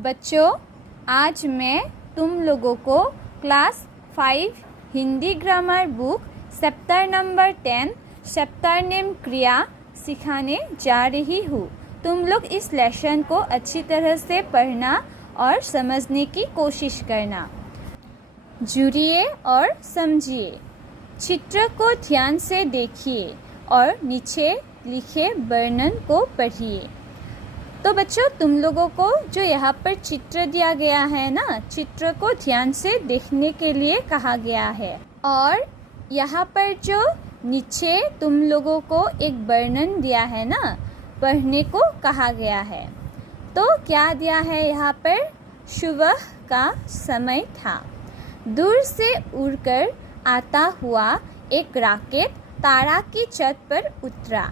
बच्चों, आज मैं तुम लोगों को class 5 Hindi grammar book chapter number 10 chapter name क्रिया सिखाने जा रही हूँ। तुम लोग इस लेसन को अच्छी तरह से पढ़ना और समझने की कोशिश करना। जुड़िए और समझिए। चित्र को ध्यान से देखिए और नीचे लिखे वर्णन को पढ़िए। तो बच्चों, तुम लोगों को जो यहाँ पर चित्र दिया गया है ना, चित्र को ध्यान से देखने के लिए कहा गया है। और यहाँ पर जो नीचे तुम लोगों को एक वर्णन दिया है ना, पढ़ने को कहा गया है। तो क्या दिया है यहाँ पर? सुबह का समय था। दूर से उड़कर आता हुआ एक रॉकेट तारा की छत पर उतरा।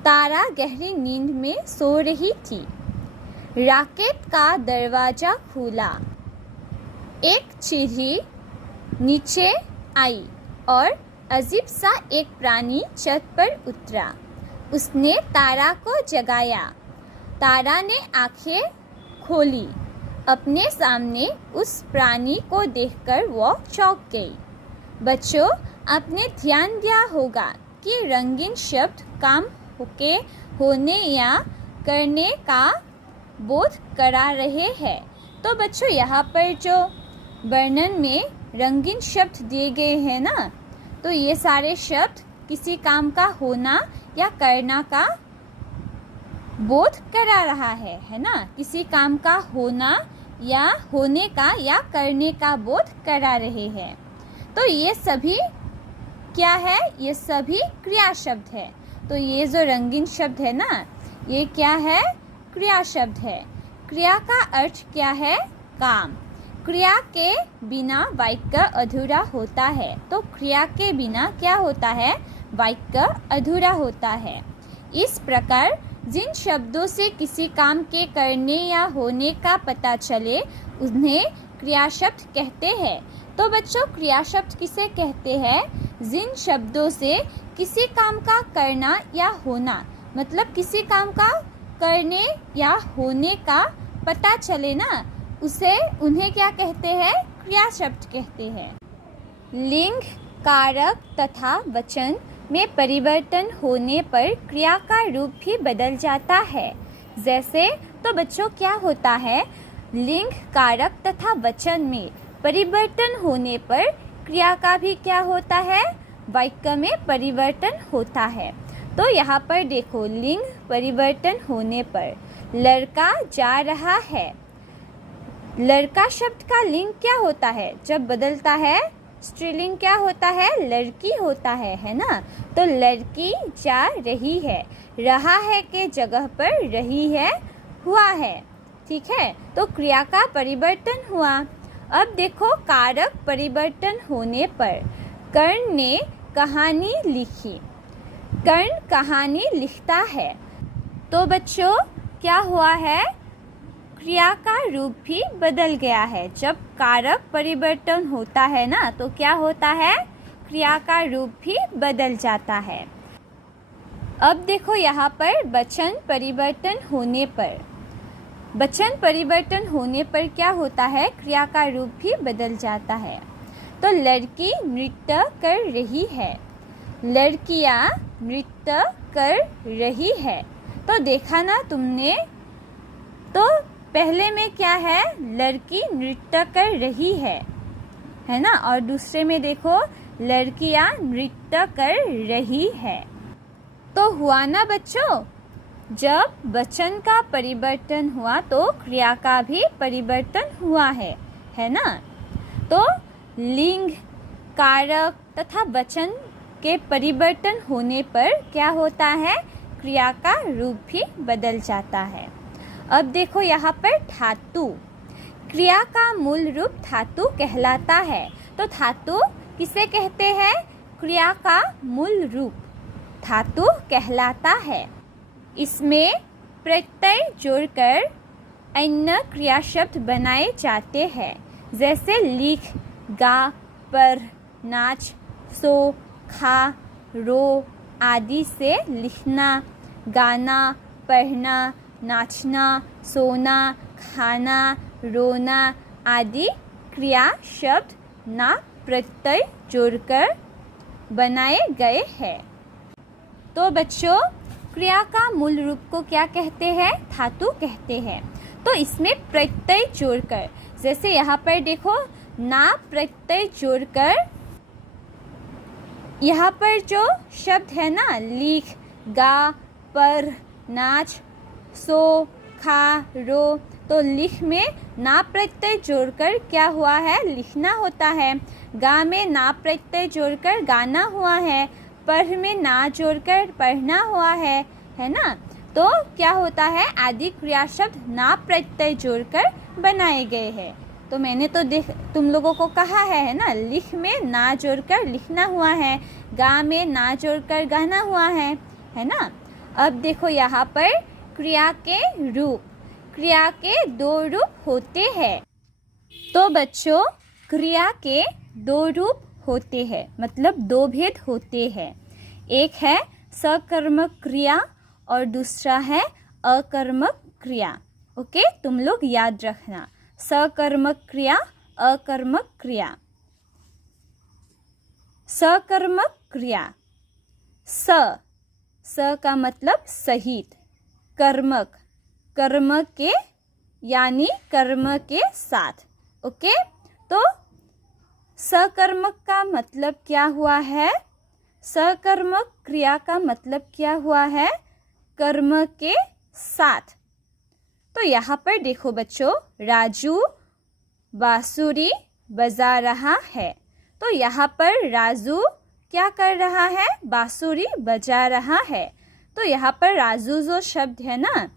तारा गहरी नींद में सो रही थी। रॉकेट का दरवाजा खुला। एक चिड़िया नीचे आई और अजीब सा एक प्राणी छत पर उतरा। उसने तारा को जगाया। तारा ने आंखें खोली। अपने सामने उस प्राणी को देखकर वो चौंक गई। बच्चों, आपने ध्यान दिया होगा कि रंगीन शब्द काम के होने या करने का बोध करा रहे हैं। तो बच्चों, यहाँ पर जो वर्णन में रंगीन शब्द दिए गए हैं ना, तो ये सारे शब्द किसी काम का होना या करना का बोध करा रहा है ना। किसी काम का होना या होने का या करने का बोध करा रहे हैं। तो ये सभी क्या है? ये सभी क्रिया शब्द है। तो ये जो रंगीन शब्द है ना, ये क्या है? क्रिया शब्द है। क्रिया का अर्थ क्या है? काम। क्रिया के बिना वाक्य अधूरा होता है। तो क्रिया के बिना क्या होता है? वाक्य अधूरा होता है। इस प्रकार जिन शब्दों से किसी काम के करने या होने का पता चले, उन्हें क्रिया शब्द कहते हैं। तो बच्चों, क्रिया शब्द किसे कहते हैं? जिन शब्दों से किसी काम का करना या होना, मतलब किसी काम का करने या होने का पता चले ना, उन्हें क्या कहते हैं? क्रिया शब्द कहते हैं। लिंग, कारक तथा वचन में परिवर्तन होने पर क्रिया का रूप भी बदल जाता है। जैसे, तो बच्चों क्या होता है? लिंग, कारक तथा वचन में परिवर्तन होने पर क्रिया का भी क्या होता है? वाक्य में परिवर्तन होता है। तो यहाँ पर देखो, लिंग परिवर्तन होने पर लड़का जा रहा है। लड़का शब्द का लिंग क्या होता है? जब बदलता है, स्त्रीलिंग क्या होता है? लड़की होता है ना। तो लड़की जा रही है। रहा है के जगह पर रही है हुआ है। ठीक है, तो क्रिया का परिवर्तन हुआ। अब देखो, कारक परिवर्तन होने पर कर्ण ने कहानी लिखी। कर्ण कहानी लिखता है। तो बच्चों, क्या हुआ है? क्रिया का रूप भी बदल गया है। जब कारक परिवर्तन होता है ना, तो क्या होता है? क्रिया का रूप भी बदल जाता है। अब देखो, यहाँ पर वचन परिवर्तन होने पर, वचन परिवर्तन होने पर क्या होता है? क्रिया का रूप भी बदल जाता है। तो लड़की नृत्य कर रही है। लड़कियाँ नृत्य कर रही है। तो देखा ना तुमने? तो पहले में क्या है? लड़की नृत्य कर रही है ना। और दूसरे में देखो, लड़कियाँ नृत्य कर रही है। तो हुआ ना बच्चों? जब वचन का परिवर्तन हुआ तो क्रिया का भी परिवर्तन हुआ है ना। तो लिंग, कारक तथा वचन के परिवर्तन होने पर क्या होता है? क्रिया का रूप भी बदल जाता है। अब देखो, यहाँ पर धातु। क्रिया का मूल रूप धातु कहलाता है। तो धातु किसे कहते हैं? क्रिया का मूल रूप धातु कहलाता है। इसमें प्रत्यय जोड़कर अन्य क्रिया शब्द बनाए जाते हैं। जैसे लिख, गा, पढ़, नाच, सो, खा, रो आदि से लिखना, गाना, पढ़ना, नाचना, सोना, खाना, रोना आदि क्रिया शब्द ना प्रत्यय जोड़कर बनाए गए हैं। तो बच्चों, क्रिया का मूल रूप को क्या कहते हैं? धातु कहते हैं। तो इसमें प्रत्यय जोड़कर, जैसे यहाँ पर देखो ना प्रत्यय जोड़कर, यहाँ पर जो शब्द है ना, लिख, गा, पर, नाच, सो, खा, रो, तो लिख में ना प्रत्यय जोड़कर क्या हुआ है? लिखना होता है। गा में ना प्रत्यय जोड़कर गाना हुआ है। पढ़ में ना जोड़कर पढ़ना हुआ है ना। तो क्या होता है? आदि क्रिया शब्द ना प्रत्यय जोड़कर बनाए गए हैं। तो मैंने तो तुम लोगों को कहा है ना, लिख में ना जोड़कर लिखना हुआ है, गा में ना जोड़कर गाना हुआ है ना। अब देखो यहाँ पर क्रिया के रूप, क्रिया के 2 रूप होते हैं। तो बच्चों, क्रिया के 2 रूप होते हैं, मतलब 2 भेद होते हैं। एक है सकर्मक क्रिया और दूसरा है अकर्मक क्रिया। ओके, तुम लोग याद रखना, सकर्मक क्रिया, अकर्मक क्रिया। सकर्मक क्रिया, स का मतलब सहित, कर्मक, कर्म के यानी कर्म के साथ। ओके, तो सकर्मक का मतलब क्या हुआ है? सकर्मक क्रिया का मतलब क्या हुआ है? कर्म के साथ। तो यहाँ पर देखो बच्चों, राजू बांसुरी बजा रहा है। तो यहाँ पर राजू क्या कर रहा है? बांसुरी बजा रहा है। तो यहाँ पर राजू जो शब्द है ना,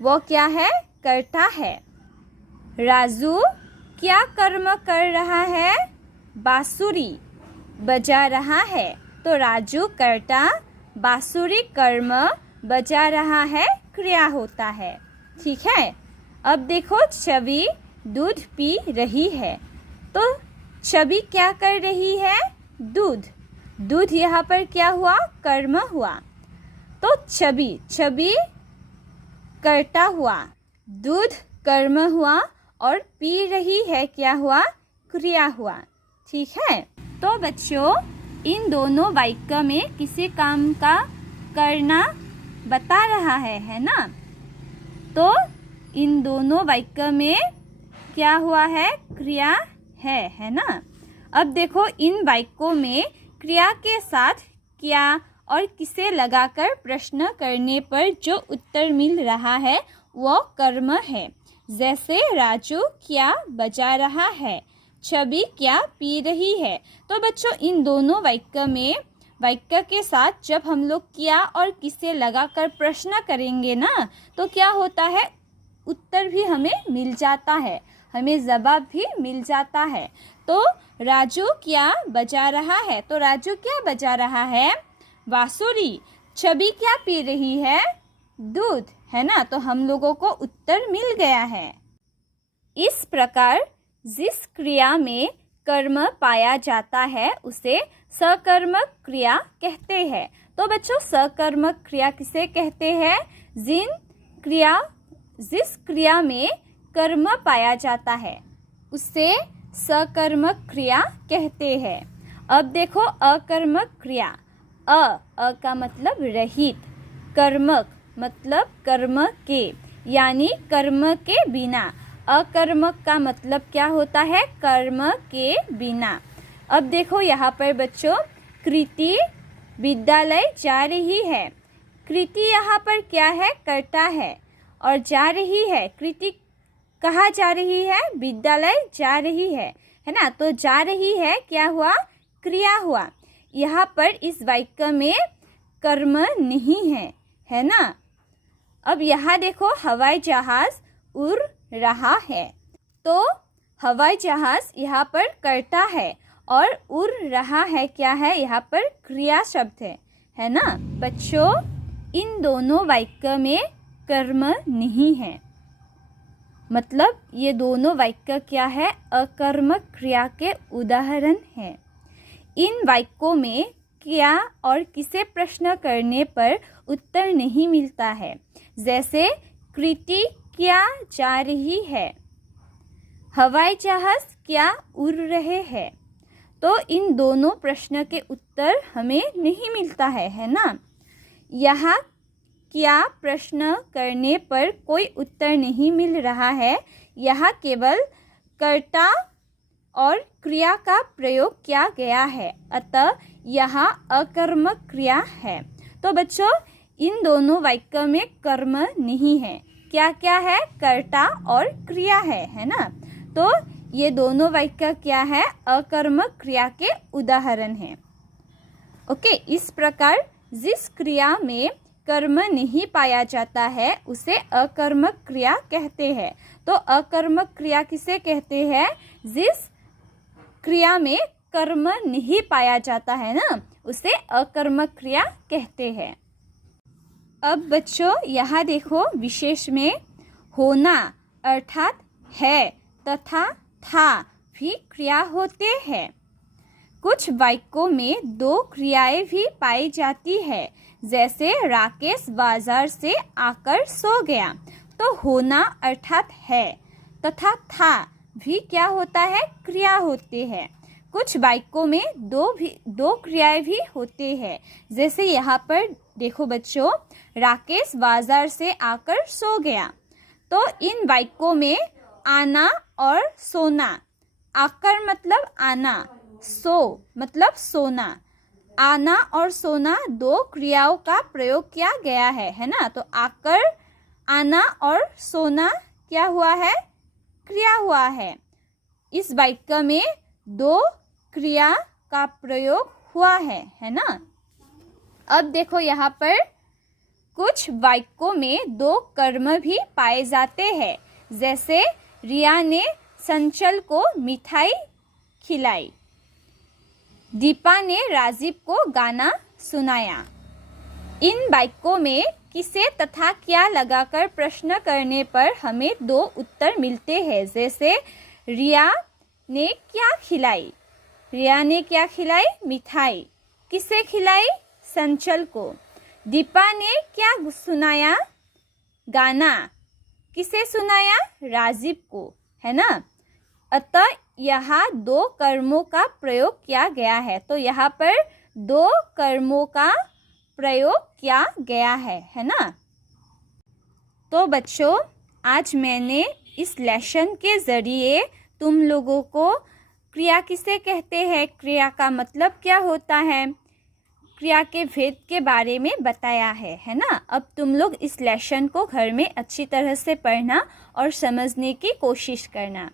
वो क्या है? कर्ता है। राजू क्या कर्म कर रहा है? बांसुरी बजा रहा है। तो राजू कर्ता, बांसुरी कर्म, बजा रहा है क्रिया होता है। ठीक है। अब देखो, छवि दूध पी रही है। तो छवि क्या कर रही है? दूध, दूध यहाँ पर क्या हुआ? कर्म हुआ। तो छवि कर्ता हुआ, दूध कर्म हुआ और पी रही है क्या हुआ? क्रिया हुआ। ठीक है। तो बच्चों, इन दोनों वाक्य में किसी काम का करना बता रहा है ना। तो इन दोनों वाक्य में क्या हुआ है? क्रिया है ना। अब देखो, इन वाक्यों में क्रिया के साथ क्या और किसे लगाकर प्रश्न करने पर जो उत्तर मिल रहा है वो कर्म है। जैसे राजू क्या बजा रहा है, छवि क्या पी रही है। तो बच्चों, इन दोनों वाक्य के साथ जब हम लोग क्या और किसे लगाकर प्रश्न करेंगे ना, तो क्या होता है? उत्तर भी हमें मिल जाता है, हमें जवाब भी मिल जाता है। तो राजू क्या बजा रहा है, तो राजू क्या बजा रहा है? बांसुरी। छवि क्या पी रही है? दूध, है ना। तो हम लोगों को उत्तर मिल गया है। इस प्रकार जिस क्रिया में कर्म पाया जाता है उसे सकर्मक क्रिया कहते हैं। तो बच्चों, सकर्मक क्रिया किसे कहते हैं? जिस क्रिया में कर्म पाया जाता है उसे सकर्मक क्रिया कहते हैं। अब देखो, अकर्मक क्रिया, अ का मतलब रहित, कर्मक मतलब कर्म के यानी कर्म के बिना। अकर्मक का मतलब क्या होता है? कर्म के बिना। अब देखो यहाँ पर बच्चों, कृति विद्यालय जा रही है। कृति यहाँ पर क्या है? कर्ता है। और जा रही है, कृति कहाँ जा रही है? विद्यालय जा रही है ना। तो जा रही है क्या हुआ? क्रिया हुआ। यहाँ पर इस वाक्य में कर्म नहीं है ना। अब यहाँ देखो, हवाई जहाज उड़ रहा है। तो हवाई जहाज यहाँ पर कर्ता है और उड़ रहा है क्या है? यहाँ पर क्रिया शब्द है ना। बच्चों, इन दोनों वाक्य में कर्म नहीं है, मतलब ये दोनों वाक्य क्या है? अकर्मक क्रिया के उदाहरण हैं। इन वाक्यों में क्या और किसे प्रश्न करने पर उत्तर नहीं मिलता है। जैसे कृति क्या जा रही है? हवाई जहाज क्या उड़ रहे हैं? तो इन दोनों प्रश्न के उत्तर हमें नहीं मिलता है ना। यहाँ क्या प्रश्न करने पर कोई उत्तर नहीं मिल रहा है। यहाँ केवल कर्ता और क्रिया का प्रयोग किया गया है, अतः यहाँ अकर्मक क्रिया है। तो बच्चों, इन दोनों वाक्य में कर्म नहीं है। क्या क्या है? कर्ता और क्रिया है ना। तो ये दोनों वाक्य क्या है? अकर्मक क्रिया के उदाहरण हैं। ओके, इस प्रकार जिस क्रिया में कर्म नहीं पाया जाता है उसे अकर्मक क्रिया कहते हैं। तो अकर्मक क्रिया किसे कहते हैं? जिस क्रिया में कर्म नहीं पाया जाता है ना, उसे अकर्मक क्रिया कहते हैं। अब बच्चों यहाँ देखो, विशेष में होना अर्थात है तथा था भी क्रिया होते हैं। कुछ वाक्यों में दो क्रियाएं भी पाई जाती है, जैसे राकेश बाजार से आकर सो गया। तो होना अर्थात है तथा था भी क्या होता है? क्रिया होते हैं। कुछ वाक्यों में दो क्रियाएं भी होते हैं, जैसे यहाँ पर देखो बच्चों, राकेश बाजार से आकर सो गया। तो इन वाक्यों में आना और सोना, आकर मतलब आना, सो मतलब सोना, आना और सोना दो क्रियाओं का प्रयोग किया गया है ना। तो आकर, आना और सोना क्या हुआ है? क्रिया हुआ है। इस वाक्य में दो क्रिया का प्रयोग हुआ है ना। अब देखो यहाँ पर कुछ वाक्यों में दो कर्म भी पाए जाते हैं, जैसे रिया ने संचल को मिठाई खिलाई, दीपा ने राजीव को गाना सुनाया। इन वाक्यों में किसे तथा क्या लगाकर प्रश्न करने पर हमें दो उत्तर मिलते हैं, जैसे रिया ने क्या खिलाई। रिया ने क्या खिलाई? मिठाई। किसे खिलाई? संचल को। दीपा ने क्या सुनाया? गाना। किसे सुनाया? राजीव को, है ना। अतः यहाँ दो कर्मों का प्रयोग किया गया है। तो यहाँ पर दो कर्मों का प्रयोग किया गया है ना। तो बच्चों, आज मैंने इस लेसन के ज़रिए तुम लोगों को क्रिया किसे कहते हैं, क्रिया का मतलब क्या होता है, क्रिया के भेद के बारे में बताया है ना। अब तुम लोग इस लेसन को घर में अच्छी तरह से पढ़ना और समझने की कोशिश करना।